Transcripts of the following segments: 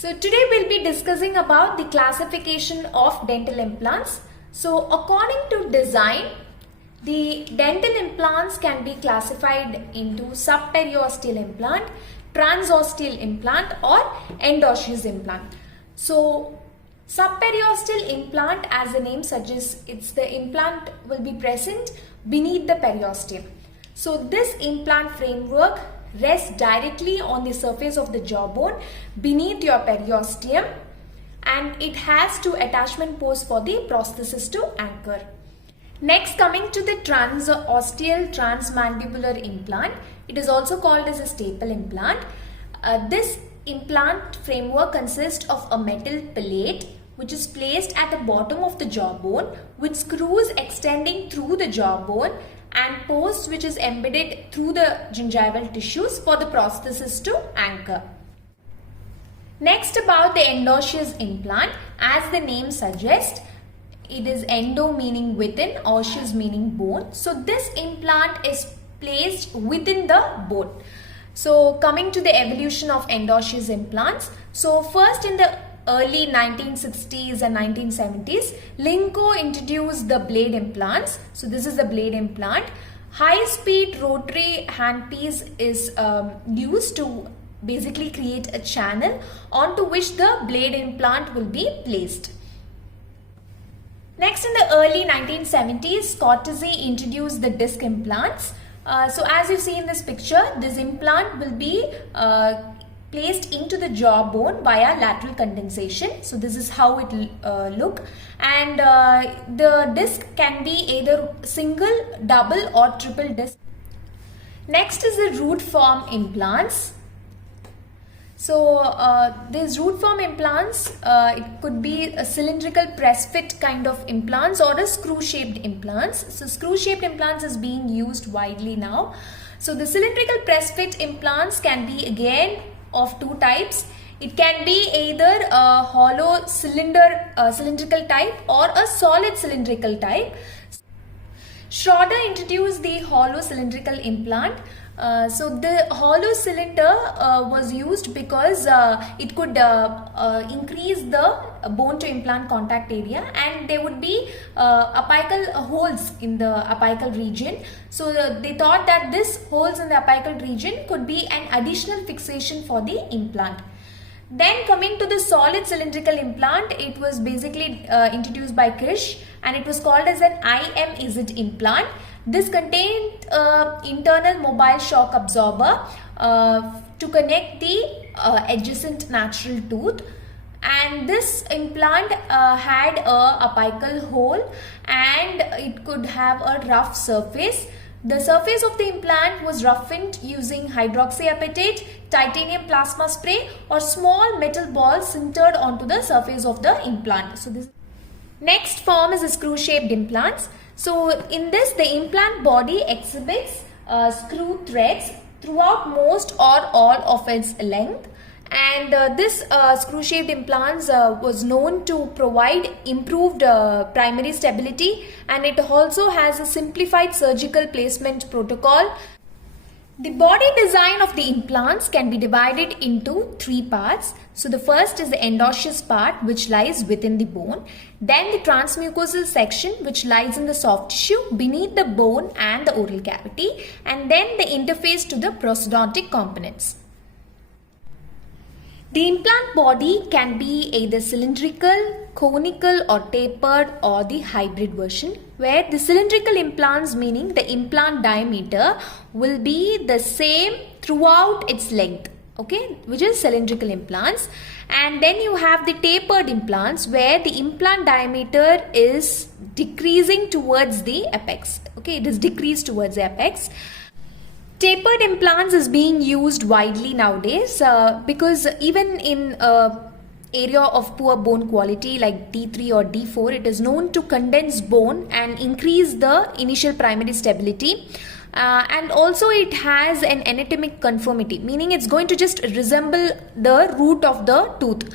So today we'll be discussing about the classification of dental implants. So according to design, the dental implants can be classified into subperiosteal implant, transosteal implant or endosseous implant. So subperiosteal implant, as the name suggests, it's the implant will be present beneath the periosteum. So this implant framework rests directly on the surface of the jawbone beneath your periosteum, and it has two attachment posts for the prosthesis to anchor. Next, coming to the transosteal transmandibular implant, it is also called as a staple implant. This implant framework consists of a metal plate which is placed at the bottom of the jawbone with screws extending through the jawbone and posts which is embedded through the gingival tissues for the prosthesis to anchor. Next, about the endosseous implant, as the name suggests, it is endo meaning within, osseous meaning bone. So this implant is placed within the bone. So coming to the evolution of endosseous implants, so first in the early 1960s and 1970s, Linco introduced the blade implants. So this is the blade implant. High-speed rotary handpiece is used to basically create a channel onto which the blade implant will be placed. Next, in the early 1970s, Cortese introduced the disc implants. So as you see in this picture, this implant will be placed into the jawbone via lateral condensation. So this is how it look, and the disc can be either single, double or triple disc. Next is the root form implants. So these root form implants, it could be a cylindrical press fit kind of implants or a screw shaped implants. So screw shaped implants is being used widely now. So the cylindrical press fit implants can be again of two types. It can be either a hollow cylindrical type or a solid cylindrical type. Schroeder introduced the hollow cylindrical implant. So the hollow cylinder was used because it could increase the bone to implant contact area, and there would be apical holes in the apical region. So they thought that this holes in the apical region could be an additional fixation for the implant. Then coming to the solid cylindrical implant, it was basically introduced by Kirsch, and it was called as an IMZ implant. This contained internal mobile shock absorber to connect the adjacent natural tooth, and this implant had a apical hole and it could have a rough surface. The surface of the implant was roughened using hydroxyapatite, titanium plasma spray or small metal balls sintered onto the surface of the implant. So this next form is a screw shaped implants. So in this, the implant body exhibits screw threads throughout most or all of its length, and this screw shaped implants was known to provide improved primary stability, and it also has a simplified surgical placement protocol. The body design of the implants can be divided into three parts. So the first is the endosseous part, which lies within the bone. Then the transmucosal section, which lies in the soft tissue beneath the bone and the oral cavity. And then the interface to the prosthodontic components. The implant body can be either cylindrical, conical or tapered, or the hybrid version, where the cylindrical implants, meaning the implant diameter, will be the same throughout its length, okay, which is cylindrical implants. And then you have the tapered implants, where the implant diameter is decreasing towards the apex, okay, it is decreased towards the apex. Tapered implants is being used widely nowadays because even in area of poor bone quality like D3 or D4, it is known to condense bone and increase the initial primary stability. And also it has an anatomic conformity, meaning it's going to just resemble the root of the tooth.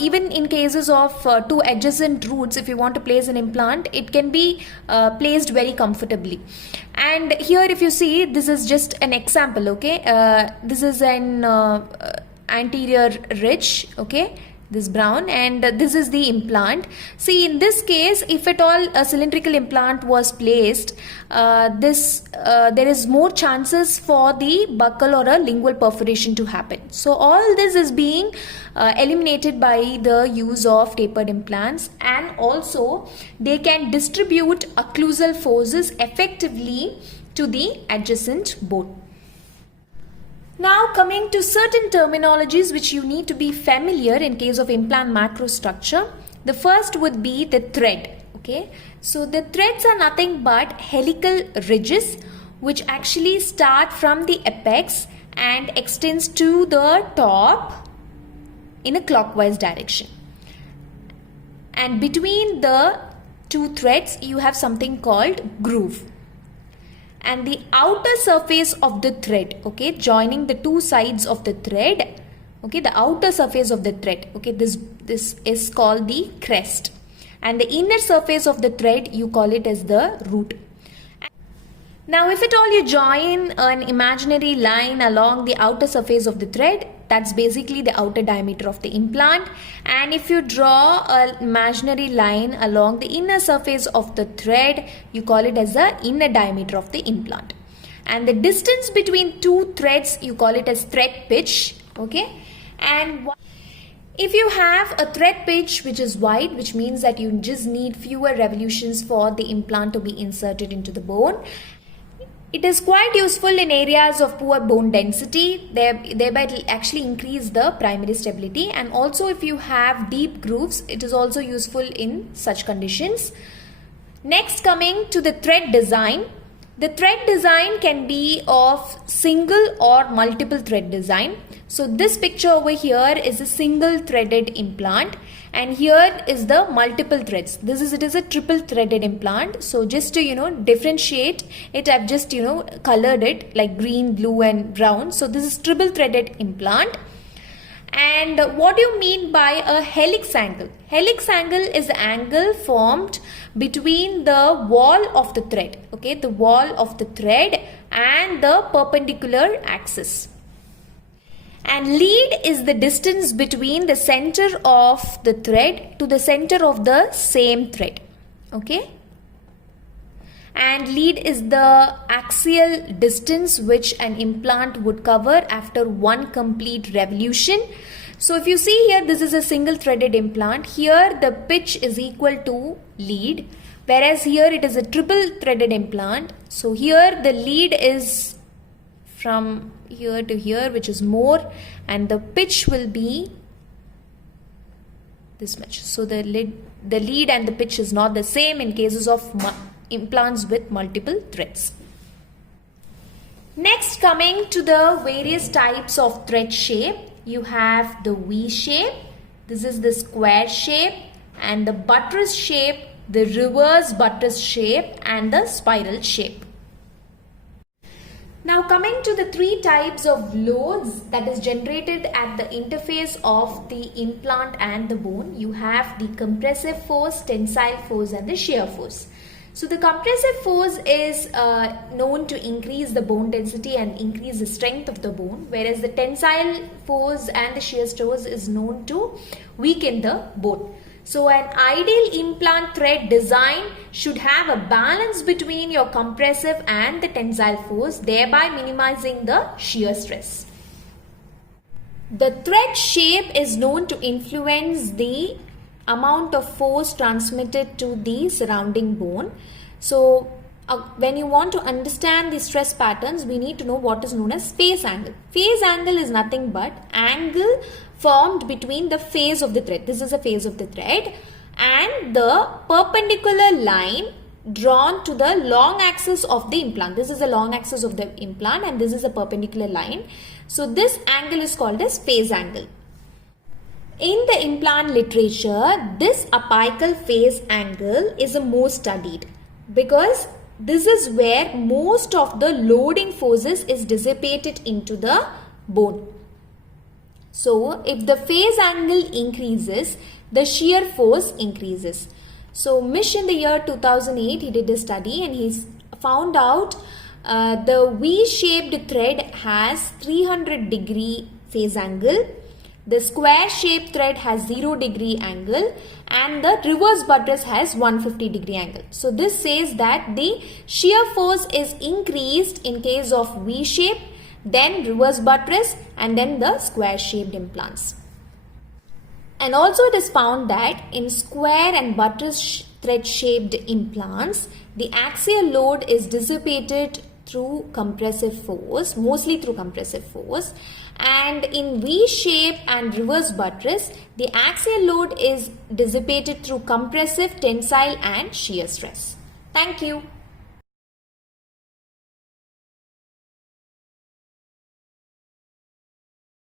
Even in cases of two adjacent roots, if you want to place an implant, it can be placed very comfortably. And here if you see, this is just an example, okay. This is an anterior ridge, okay, this brown, and this is the implant. See, in this case, if at all a cylindrical implant was placed, there is more chances for the buccal or a lingual perforation to happen. So all this is being eliminated by the use of tapered implants, and also they can distribute occlusal forces effectively to the adjacent bone. Now coming to certain terminologies which you need to be familiar in case of implant macrostructure. The first would be the thread. Okay, so the threads are nothing but helical ridges which actually start from the apex and extends to the top in a clockwise direction. And between the two threads you have something called groove. And the outer surface of the thread, okay, joining the two sides of the thread, okay, the outer surface of the thread, okay, this is called the crest, and the inner surface of the thread you call it as the root. Now if at all you join an imaginary line along the outer surface of the thread, that's basically the outer diameter of the implant, and if you draw an imaginary line along the inner surface of the thread, you call it as the inner diameter of the implant. And the distance between two threads you call it as thread pitch, okay. And if you have a thread pitch which is wide, which means that you just need fewer revolutions for the implant to be inserted into the bone. It is quite useful in areas of poor bone density, thereby it will actually increase the primary stability, and also if you have deep grooves, it is also useful in such conditions. Next, coming to the thread design. The thread design can be of single or multiple thread design. So this picture over here is a single threaded implant, and here is the multiple threads. It is a triple threaded implant. So just to differentiate it, I've just colored it like green, blue and brown. So this is triple threaded implant. And what do you mean by a helix angle? Helix angle is the angle formed between the wall of the thread, okay, the wall of the thread and the perpendicular axis. And lead is the distance between the center of the thread to the center of the same thread, okay. And lead is the axial distance which an implant would cover after one complete revolution. So if you see here, this is a single threaded implant. Here the pitch is equal to lead, whereas here it is a triple threaded implant. So here the lead is from here to here, which is more, and the pitch will be this much. So the lead and the pitch is not the same in cases of implants with multiple threads. Next, coming to the various types of thread shape, you have the V shape, this is the square shape, and the buttress shape, the reverse buttress shape, and the spiral shape. Now coming to the three types of loads that is generated at the interface of the implant and the bone, you have the compressive force, tensile force, and the shear force. So the compressive force is known to increase the bone density and increase the strength of the bone, whereas the tensile force and the shear force is known to weaken the bone. So an ideal implant thread design should have a balance between your compressive and the tensile force, thereby minimizing the shear stress. The thread shape is known to influence the amount of force transmitted to the surrounding bone. So when you want to understand the stress patterns, we need to know what is known as phase angle. Phase angle is nothing but angle formed between the phase of the thread. This is a phase of the thread, and the perpendicular line drawn to the long axis of the implant. This is the long axis of the implant, and this is a perpendicular line. So this angle is called as phase angle. In the implant literature, this apical phase angle is the most studied because this is where most of the loading forces is dissipated into the bone. So if the phase angle increases, the shear force increases. So Misch in the year 2008, he did a study and he found out the V-shaped thread has 300 degree phase angle. The square shaped thread has 0 degree angle and the reverse buttress has 150 degree angle. So this says that the shear force is increased in case of V shape, then reverse buttress and then the square shaped implants. And also it is found that in square and buttress thread shaped implants, the axial load is dissipated through compressive force, mostly through compressive force, and in V shape and reverse buttress, the axial load is dissipated through compressive, tensile and shear stress. Thank you.